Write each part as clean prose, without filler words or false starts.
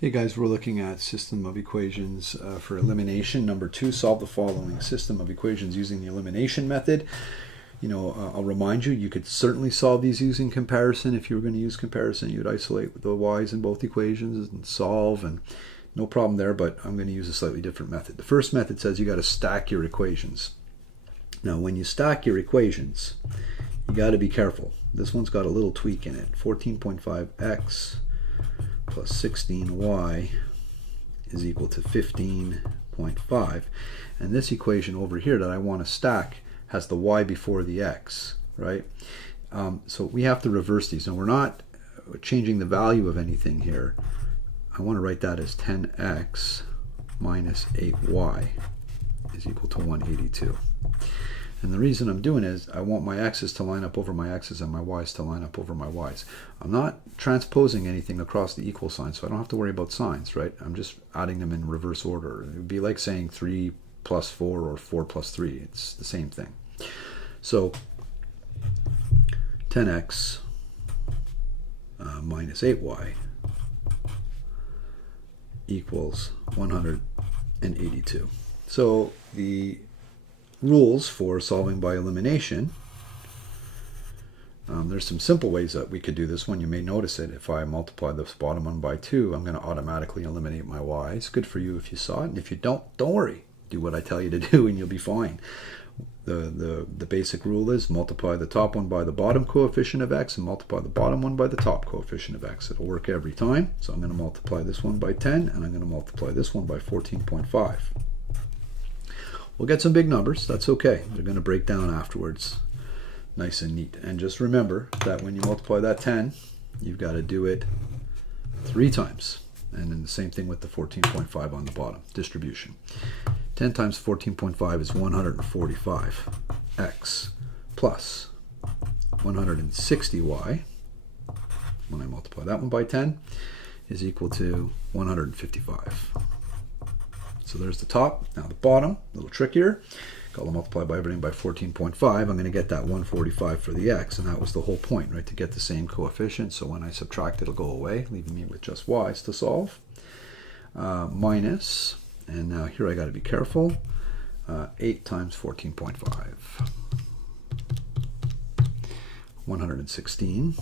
Hey guys, we're looking at system of equations for elimination. Number 2, solve the following system of equations using the elimination method. I'll remind you, you could certainly solve these using comparison. If you were going to use comparison, you'd isolate the y's in both equations and solve, and no problem there, but I'm going to use a slightly different method. The first method says you got to stack your equations. Now, when you stack your equations, you got to be careful. This one's got a little tweak in it. 14.5x plus 16y is equal to 15.5. And this equation over here that I want to stack has the y before the x, right? So we have to reverse these. And we're not changing the value of anything here. I want to write that as 10x minus 8y is equal to 182. And the reason I'm doing it is I want my x's to line up over my x's and my y's to line up over my y's. I'm not transposing anything across the equal sign, so I don't have to worry about signs, right? I'm just adding them in reverse order. It would be like saying 3 plus 4 or 4 plus 3. It's the same thing. So 10x minus 8y equals 182. So the rules for solving by elimination, there's some simple ways that we could do this one. You may notice it. If I multiply this bottom one by 2, I'm going to automatically eliminate my y's. Good for you if you saw it, and if you don't worry. Do what I tell you to do and you'll be fine. The basic rule is multiply the top one by the bottom coefficient of x and multiply the bottom one by the top coefficient of x. It'll work every time. So I'm going to multiply this one by 10 and I'm going to multiply this one by 14.5. We'll get some big numbers. That's okay. They're going to break down afterwards nice and neat. And just remember that when you multiply that 10, you've got to do it 3 times. And then the same thing with the 14.5 on the bottom, distribution. 10 times 14.5 is 145x plus 160y, when I multiply that one by 10, is equal to 155. So there's the top. Now the bottom, a little trickier. Got to multiply by everything by 14.5. I'm going to get that 145 for the x, and that was the whole point, right? To get the same coefficient. So when I subtract, it'll go away, leaving me with just y's to solve. Minus, and now here I got to be careful, 8 times 14.5. 116.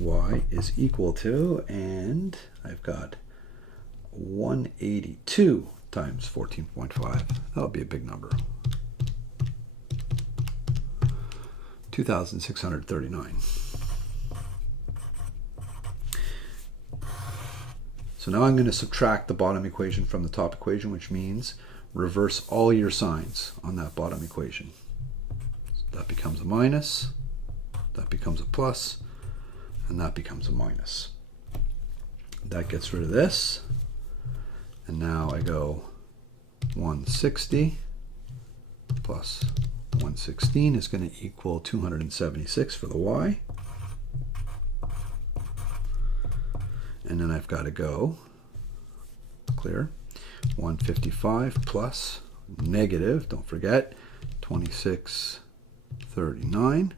Y is equal to, and I've got 182 times 14.5. That'll be a big number. 2,639. So now I'm going to subtract the bottom equation from the top equation, which means reverse all your signs on that bottom equation. So that becomes a minus, that becomes a plus, and that becomes a minus. That gets rid of this. And now I go 160 plus 116 is going to equal 276 for the y. And then I've got to go, clear, 155 plus negative, don't forget, 2639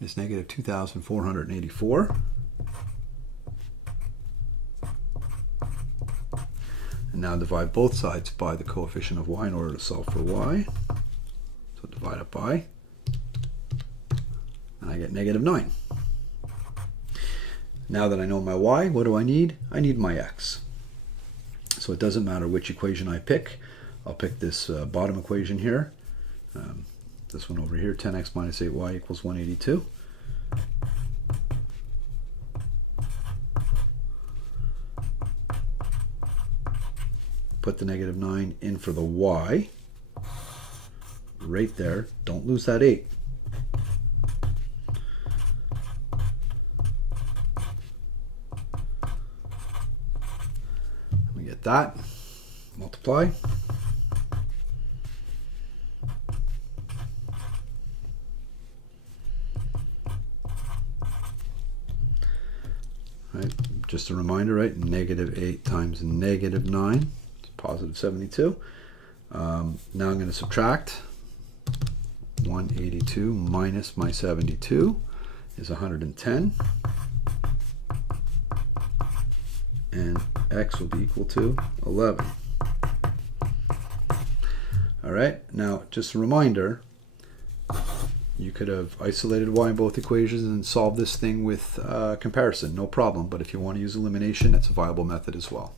is negative 2,484. And now divide both sides by the coefficient of y in order to solve for y. So divide it by, and I get negative 9. Now that I know my y, what do I need? I need my x. So it doesn't matter which equation I pick. I'll pick this bottom equation here. This one over here, 10x minus 8y equals 182. Put the negative 9 in for the y. Right there. Don't lose that 8. We get that. Multiply. Right. Just a reminder, right? Negative 8 times negative 9. Positive 72. Now I'm going to subtract 182 minus my 72 is 110. and x will be equal to 11. All right, now just a reminder, you could have isolated y in both equations and solved this thing with comparison, no problem. But if you want to use elimination, that's a viable method as well.